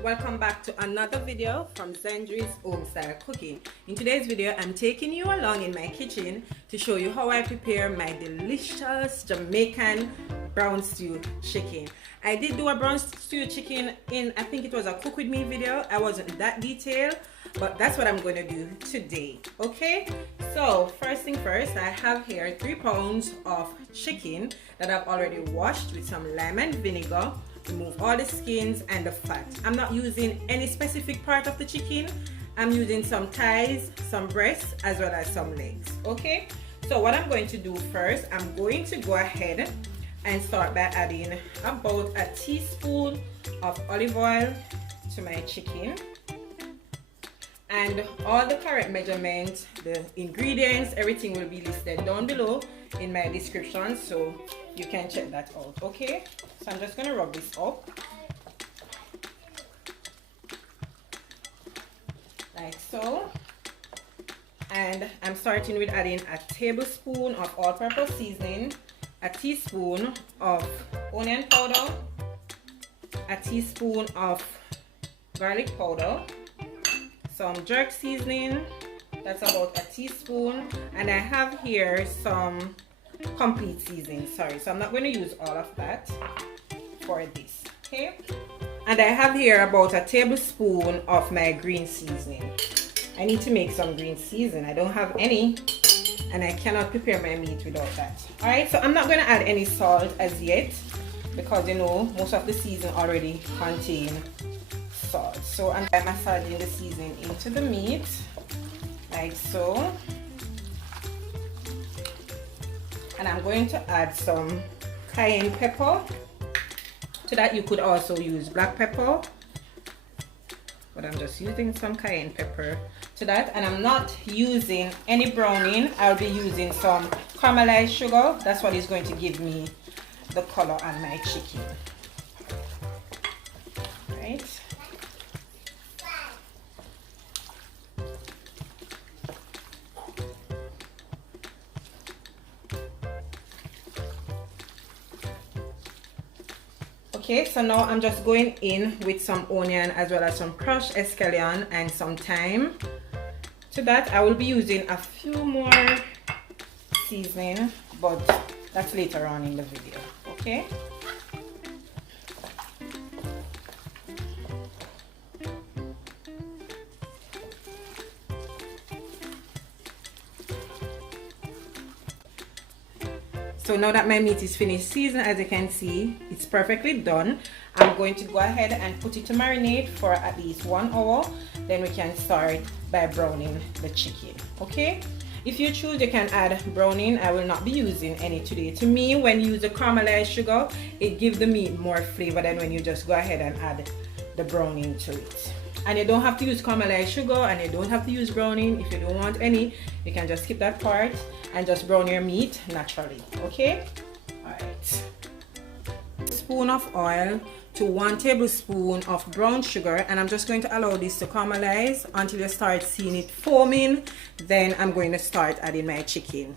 Welcome back to another video from Zendri's Home Style Cooking. In today's video, I'm taking you along in my kitchen to show you how I prepare my delicious Jamaican brown stew chicken. I did do a brown stew chicken in, I think it was a cook with me video. I wasn't that detailed, but that's what I'm going to do today. Okay, so first thing first, I have here 3 pounds of chicken that I've already washed with some lime and vinegar. Remove all the skins and the fat. I'm not using any specific part of the chicken. I'm using some thighs, some breasts, as well as some legs. Okay, so what I'm going to do first, I'm going to go ahead and start by adding about a teaspoon of olive oil to my chicken. And all the correct measurements, the ingredients, everything will be listed down below in my description, so you can check that out. Okay, so I'm just gonna rub this up like so, and I'm starting with adding a tablespoon of all-purpose seasoning, a teaspoon of onion powder, a teaspoon of garlic powder, some jerk seasoning, that's about a teaspoon, and I have here some complete seasoning, sorry, so I'm not going to use all of that for this. Okay, and I have here about a tablespoon of my green seasoning. I need to make some green seasoning. I don't have any, and I cannot prepare my meat without that. All right, so I'm not going to add any salt as yet, because you know most of the seasoning already contain salt. So I'm massaging the seasoning into the meat like so, and I'm going to add some cayenne pepper. To that you could also use black pepper, but I'm just using some cayenne pepper to that, and I'm not using any browning. I'll be using some caramelized sugar. That's what is going to give me the color on my chicken. Right. Okay, so now I'm just going in with some onion as well as some crushed escallion and some thyme. To that I will be using a few more seasoning, but that's later on in the video. Okay. So now that my meat is finished seasoned, as you can see, it's perfectly done. I'm going to go ahead and put it to marinate for at least 1 hour. Then we can start by browning the chicken. Okay? If you choose, you can add browning. I will not be using any today. To me, when you use the caramelized sugar, it gives the meat more flavor than when you just go ahead and add the browning to it. And you don't have to use caramelized sugar, and you don't have to use browning. If you don't want any, you can just skip that part and just brown your meat naturally. Okay? Alright. Spoon of oil to 1 tablespoon of brown sugar, and I'm just going to allow this to caramelize until you start seeing it foaming. Then I'm going to start adding my chicken.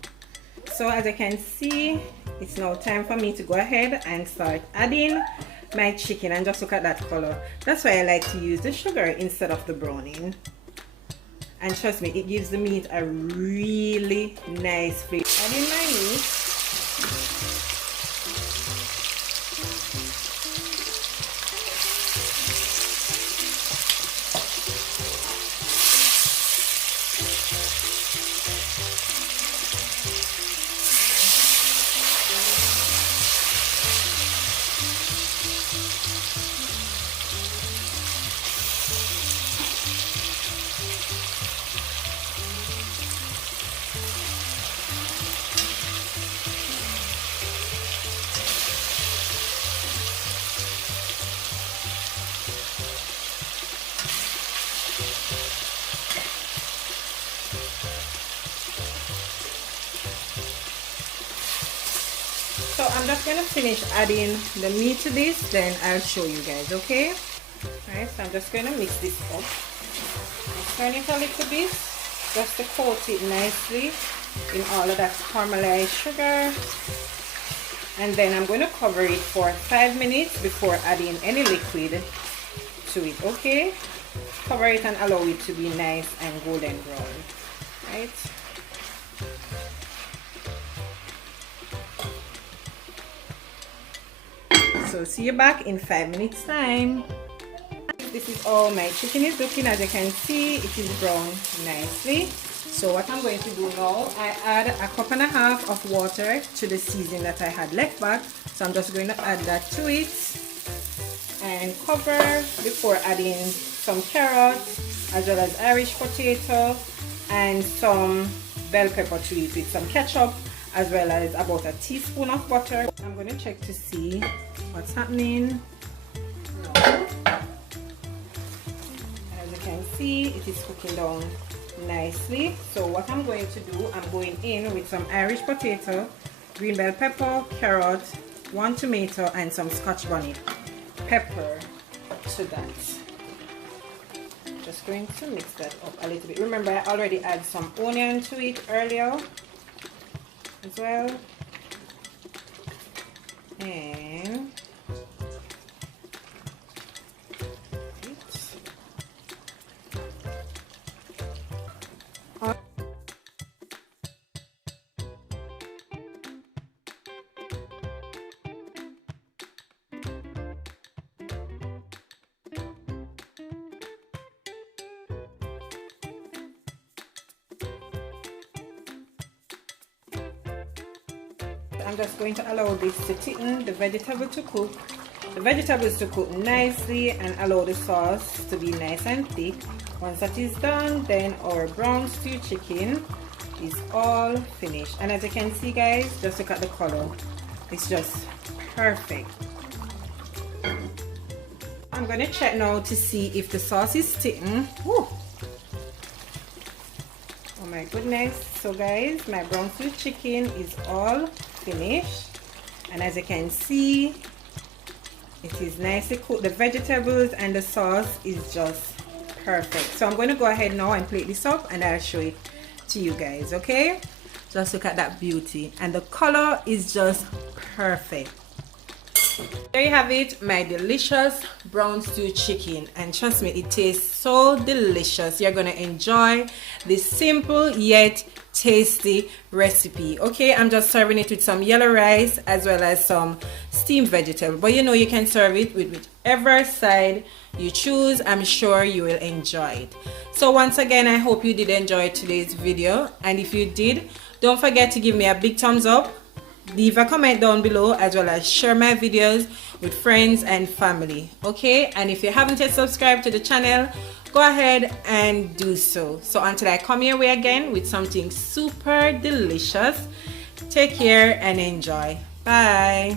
So as you can see, it's now time for me to go ahead and start adding my chicken, and just look at that color. That's why I like to use the sugar instead of the browning, and trust me, it gives the meat a really nice flavor. Adding my meat. So I'm just gonna finish adding the meat to this, then I'll show you guys. Okay. Alright, so I'm just gonna mix this up. Turn it a little bit just to coat it nicely in all of that caramelized sugar, and then I'm going to cover it for 5 minutes before adding any liquid to it, okay? Cover it and allow it to be nice and golden brown, right? So see you back in 5 minutes time. This is all my chicken is looking. As you can see, it is brown nicely. So what I'm going to do now, I add 1.5 cups of water to the seasoning that I had left back. So I'm just going to add that to it and cover before adding some carrots as well as Irish potato and some bell pepper to it with some ketchup as well as about a teaspoon of butter. I'm going to check to see what's happening. As you can see, it is cooking down nicely. So what I'm going to do, I'm going in with some Irish potato, green bell pepper, carrot, 1 tomato and some scotch bonnet pepper to that. Just going to mix that up a little bit. Remember, I already added some onion to it earlier as well. And I'm just going to allow this to thicken, the vegetables to cook nicely and allow the sauce to be nice and thick. Once that is done, then our brown stew chicken is all finished. And as you can see guys, just look at the color. It's just perfect. I'm going to check now to see if the sauce is thickened. Woo. Oh my goodness. So guys, my brown stew chicken is all finished, and as you can see, it is nicely cooked. The vegetables and the sauce is just perfect. So I'm going to go ahead now and plate this up and I'll show it to you guys, okay? Just look at that beauty, and the color is just perfect. There you have it, my delicious brown stew chicken, and trust me, it tastes so delicious. You're gonna enjoy this simple yet tasty recipe. Okay, I'm just serving it with some yellow rice as well as some steamed vegetable, but you know, you can serve it with whichever side you choose. I'm sure you will enjoy it. So once again, I hope you did enjoy today's video, and if you did, don't forget to give me a big thumbs up, leave a comment down below, as well as share my videos with friends and family, okay? And if you haven't yet subscribed to the channel, go ahead and do so. So until I come your way again with something super delicious, take care and enjoy. Bye.